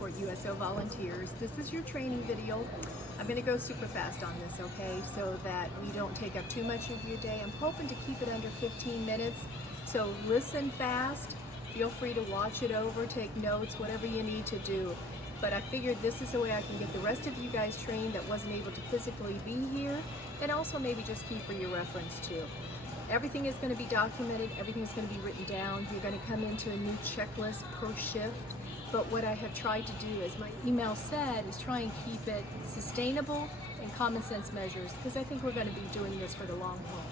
support USO volunteers. This is your training video. I'm going to go super fast on this, okay, so that we don't take up too much of your day. I'm hoping to keep it under 15 minutes, so listen fast. Feel free to watch it over, take notes, whatever you need to do. But I figured this is the way I can get the rest of you guys trained that wasn't able to physically be here, and also maybe just keep for your reference too. Everything is going to be documented, everything's going to be written down. You're going to come into a new checklist per shift. But what I have tried to do, as my email said, is try and keep it sustainable and common sense measures, because I think we're going to be doing this for the long haul.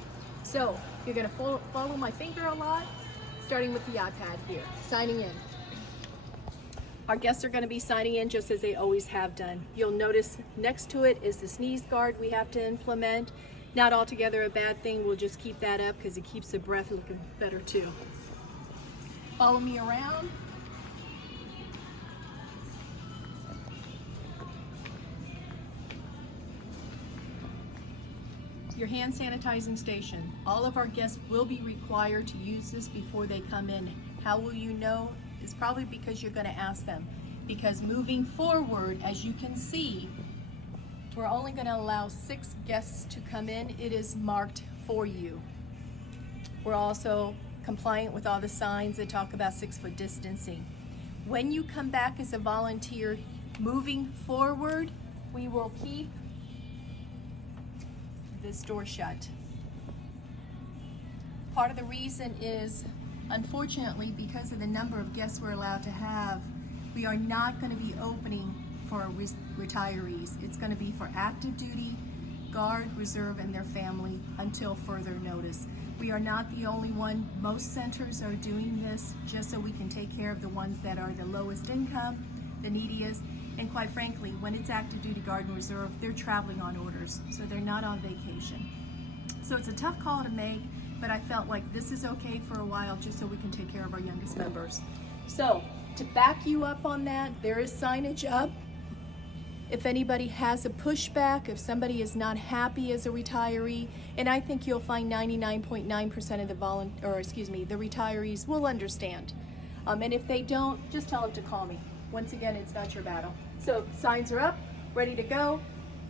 So you're going to follow my finger a lot, starting with the iPad here, signing in. Our guests are going to be signing in just as they always have done. You'll notice next to it is the sneeze guard we have to implement. Not altogether a bad thing, we'll just keep that up because it keeps the breath looking better too. Follow me around. Your hand sanitizing station. All of our guests will be required to use this before they come in. How will you know? It's probably because you're going to ask them. Because moving forward, as you can see, we're only going to allow 6 guests to come in. It is marked for you. We're also compliant with all the signs that talk about 6-foot distancing. When you come back as a volunteer, moving forward, we will keep this door shut. Part of the reason is, unfortunately, because of the number of guests we're allowed to have, we are not going to be opening for retirees. It's going to be for active duty, Guard, Reserve, and their family until further notice. We are not the only one. Most centers are doing this just so we can take care of the ones that are the lowest income, the neediest, and quite frankly, when it's active duty, Guard, and Reserve, they're traveling on orders, so they're not on vacation. So it's a tough call to make, but I felt like this is okay for a while just so we can take care of our youngest members. So to back you up on that, there is signage up. If anybody has a pushback, if somebody is not happy as a retiree, and I think you'll find 99.9% of the retirees will understand. And if they don't, just tell them to call me. Once again, it's not your battle. So signs are up, ready to go.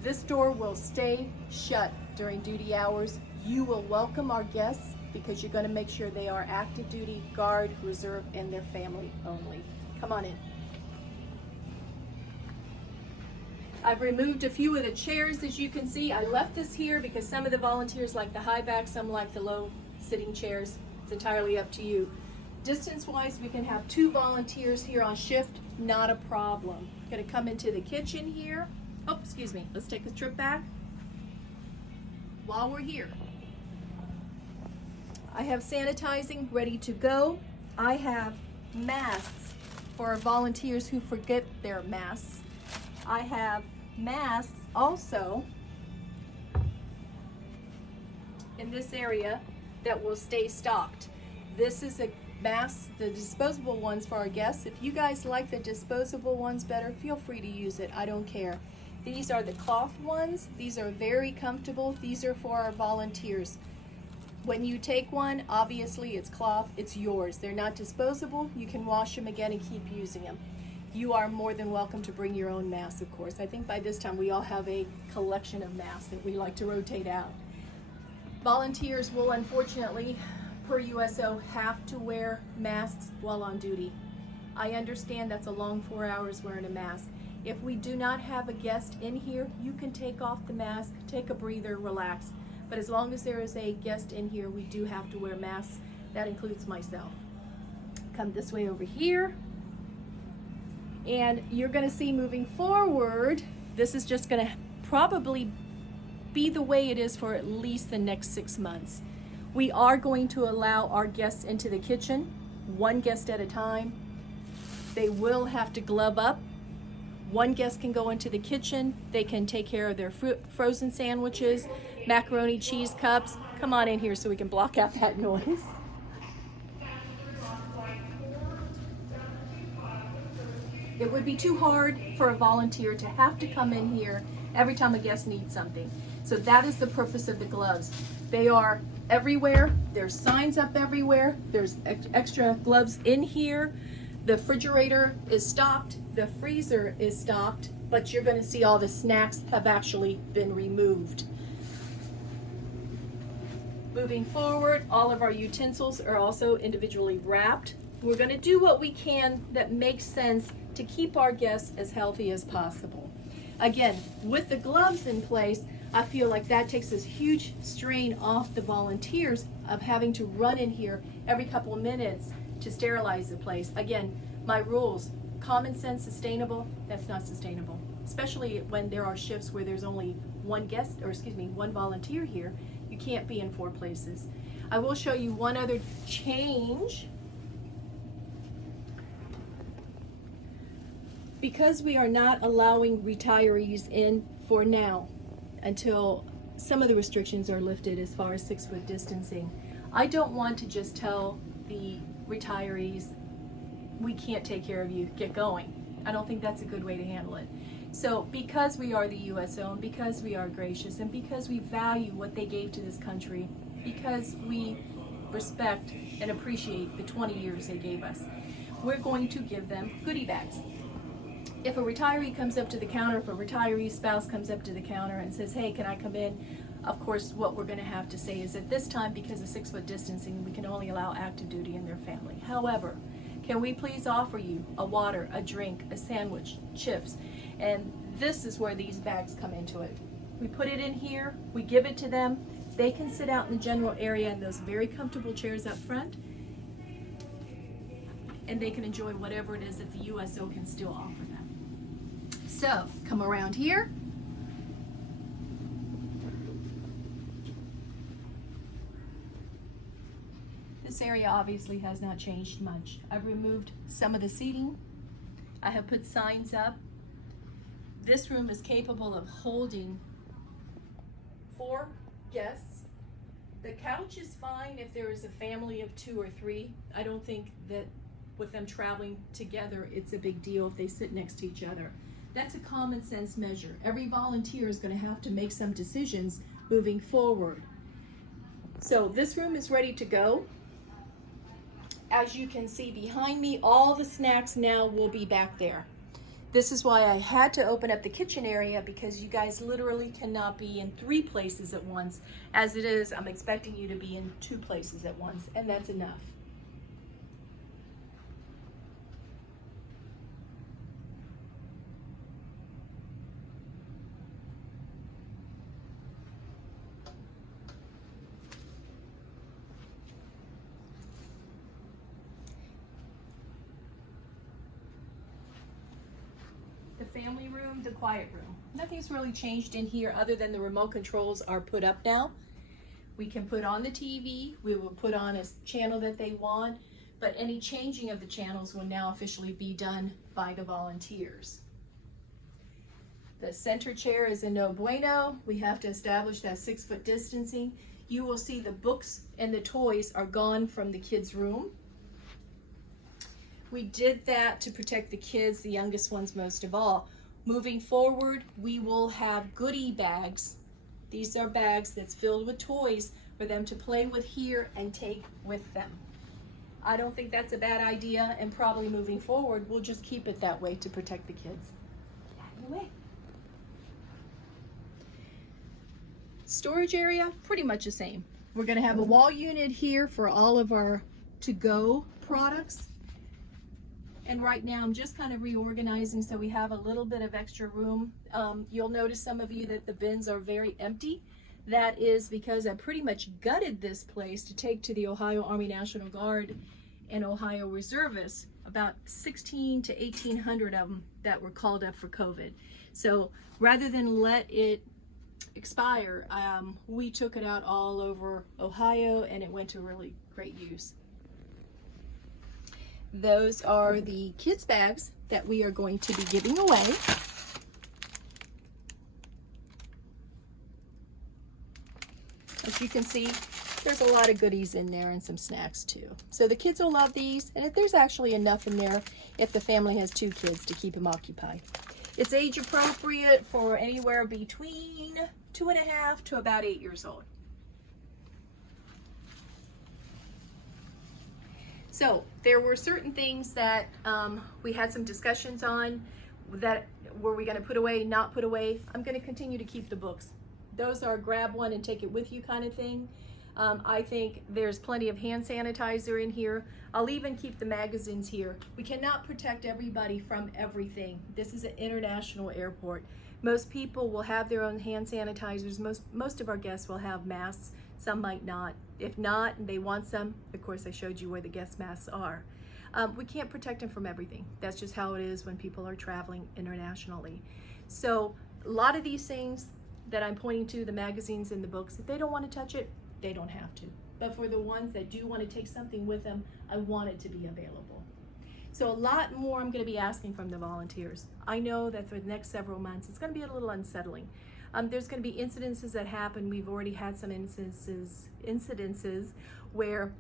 This door will stay shut during duty hours. You will welcome our guests because you're going to make sure they are active duty, Guard, Reserve, and their family only. Come on in. I've removed a few of the chairs, as you can see. I left this here because some of the volunteers like the high back, some like the low sitting chairs. It's entirely up to you. Distance-wise, we can have 2 volunteers here on shift, not a problem. Gonna come into the kitchen here. Oh, excuse me, let's take a trip back. While we're here, I have sanitizing ready to go. I have masks for our volunteers who forget their masks. I have masks also in this area that will stay stocked. This is a mask, the disposable ones for our guests. If you guys like the disposable ones better, feel free to use it. I don't care. These are the cloth ones. These are very comfortable. These are for our volunteers. When you take one, obviously it's cloth, it's yours. They're not disposable. You can wash them again and keep using them. You are more than welcome to bring your own masks, of course. I think by this time we all have a collection of masks that we like to rotate out. Volunteers will unfortunately, per USO, have to wear masks while on duty. I understand that's a long 4 hours wearing a mask. If we do not have a guest in here, you can take off the mask, take a breather, relax. But as long as there is a guest in here, we do have to wear masks. That includes myself. Come this way over here. And you're gonna see moving forward, this is just gonna probably be the way it is for at least the next 6 months. We are going to allow our guests into the kitchen, 1 guest at a time. They will have to glove up. 1 guest can go into the kitchen. They can take care of their frozen sandwiches, macaroni cheese cups. Come on in here so we can block out that noise. It would be too hard for a volunteer to have to come in here every time a guest needs something. So that is the purpose of the gloves. They are everywhere. There's signs up everywhere. There's extra gloves in here. The refrigerator is stocked. the freezer is stocked, but you're going to see all the snacks have actually been removed. Moving forward, all of our utensils are also individually wrapped. We're going to do what we can that makes sense to keep our guests as healthy as possible. Again, with the gloves in place, I feel like that takes this huge strain off the volunteers of having to run in here every couple of minutes to sterilize the place. Again, my rules, common sense, sustainable, that's not sustainable. Especially when there are shifts where there's only one volunteer here. You can't be in 4 places. I will show you one other change. Because we are not allowing retirees in for now, until some of the restrictions are lifted as far as 6-foot distancing, I don't want to just tell the retirees, we can't take care of you, get going. I don't think that's a good way to handle it. So because we are the U.S. owned, because we are gracious, and because we value what they gave to this country, because we respect and appreciate the 20 years they gave us, we're going to give them goodie bags. If a retiree comes up to the counter, if a retiree's spouse comes up to the counter and says, hey, can I come in? Of course, what we're going to have to say is at this time, because of 6-foot distancing, we can only allow active duty and their family. However, can we please offer you a water, a drink, a sandwich, chips? And this is where these bags come into it. We put it in here, we give it to them. They can sit out in the general area in those very comfortable chairs up front, and they can enjoy whatever it is that the USO can still offer them. So, come around here. This area obviously has not changed much. I've removed some of the seating. I have put signs up. This room is capable of holding 4 guests. The couch is fine if there is a family of 2 or 3. I don't think that with them traveling together, it's a big deal if they sit next to each other. That's a common sense measure. Every volunteer is going to have to make some decisions moving forward. So this room is ready to go. As you can see behind me, all the snacks now will be back there. This is why I had to open up the kitchen area, because you guys literally cannot be in 3 places at once. As it is, I'm expecting you to be in 2 places at once, and that's enough. The family room, the quiet room. Nothing's really changed in here other than the remote controls are put up now. We can put on the TV, we will put on a channel that they want, but any changing of the channels will now officially be done by the volunteers. The center chair is a no bueno. We have to establish that 6-foot distancing. You will see the books and the toys are gone from the kids' room. We did that to protect the kids, the youngest ones most of all. Moving forward, we will have goodie bags. These are bags that's filled with toys for them to play with here and take with them. I don't think that's a bad idea, and probably moving forward, we'll just keep it that way to protect the kids. Out of the way. Storage area, pretty much the same. We're going to have a wall unit here for all of our to-go products. And right now I'm just kind of reorganizing so we have a little bit of extra room. You'll notice, some of you, that the bins are very empty. That is because I pretty much gutted this place to take to the Ohio Army National Guard and Ohio Reservists, about 16 to 1,800 of them that were called up for COVID. So rather than let it expire, we took it out all over Ohio, and it went to really great use. Those are the kids' bags that we are going to be giving away. As you can see, there's a lot of goodies in there and some snacks too. So the kids will love these, and if there's actually enough in there if the family has 2 kids to keep them occupied. It's age appropriate for anywhere between 2.5 to about 8 years old. So there were certain things that we had some discussions on that were we going to put away, not put away. I'm going to continue to keep the books. Those are grab one and take it with you kind of thing. I think there's plenty of hand sanitizer in here. I'll even keep the magazines here. We cannot protect everybody from everything. This is an international airport. Most people will have their own hand sanitizers. Most of our guests will have masks. Some might not. If not, and they want some, of course I showed you where the guest masks are. We can't protect them from everything. That's just how it is when people are traveling internationally. So a lot of these things that I'm pointing to, the magazines and the books, if they don't want to touch it, they don't have to. But for the ones that do want to take something with them, I want it to be available. So a lot more I'm going to be asking from the volunteers. I know that for the next several months, it's going to be a little unsettling. There's going to be incidences that happen. We've already had some incidences where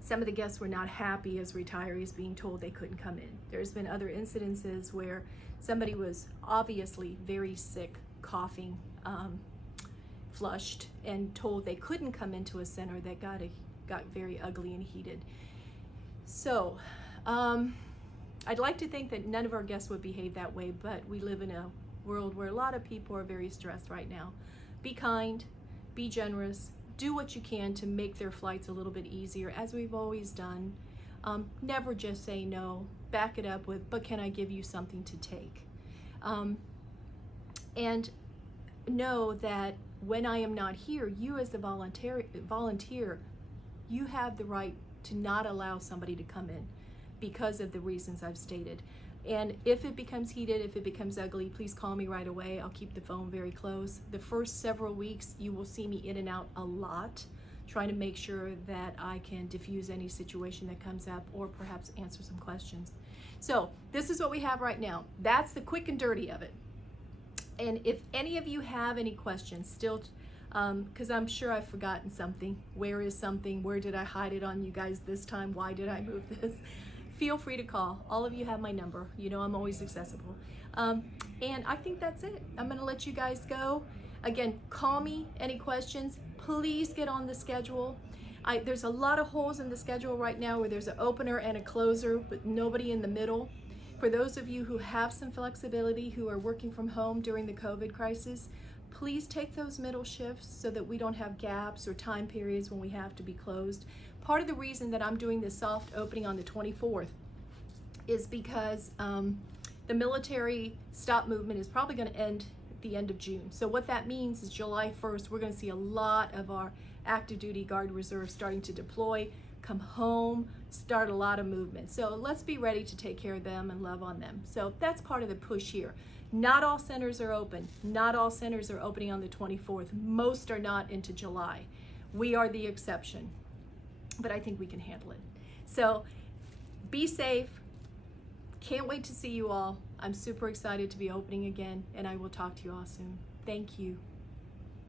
some of the guests were not happy as retirees being told they couldn't come in. There's been other incidences where somebody was obviously very sick, coughing, flushed, and told they couldn't come into a center that got very ugly and heated. So I'd like to think that none of our guests would behave that way, but we live in a world where a lot of people are very stressed right now. Be kind, be generous, do what you can to make their flights a little bit easier, as we've always done. Never just say no, back it up with, but can I give you something to take? And know that when I am not here, you as the volunteer, you have the right to not allow somebody to come in because of the reasons I've stated. And if it becomes heated, if it becomes ugly, please call me right away. I'll keep the phone very close. The first several weeks, you will see me in and out a lot, trying to make sure that I can diffuse any situation that comes up or perhaps answer some questions. So this is what we have right now. That's the quick and dirty of it. And if any of you have any questions still, because I'm sure I've forgotten something. Where is something? Where did I hide it on you guys this time? Why did I move this? Feel free to call. All of you have my number. You know I'm always accessible. And I think that's it. I'm going to let you guys go. Again, call me, any questions. Please get on the schedule. There's a lot of holes in the schedule right now where there's an opener and a closer, but nobody in the middle. For those of you who have some flexibility, who are working from home during the COVID crisis, please take those middle shifts so that we don't have gaps or time periods when we have to be closed. Part of the reason that I'm doing this soft opening on the 24th is because the military stop movement is probably going to end at the end of June. So what that means is July 1st, we're going to see a lot of our active duty Guard Reserve starting to deploy, come home, start a lot of movement. So let's be ready to take care of them and love on them. So that's part of the push here. Not all centers are open. Not all centers are opening on the 24th. Most are not into July. We are the exception, but I think we can handle it. So be safe. Can't wait to see you all. I'm super excited to be opening again, and I will talk to you all soon. Thank you.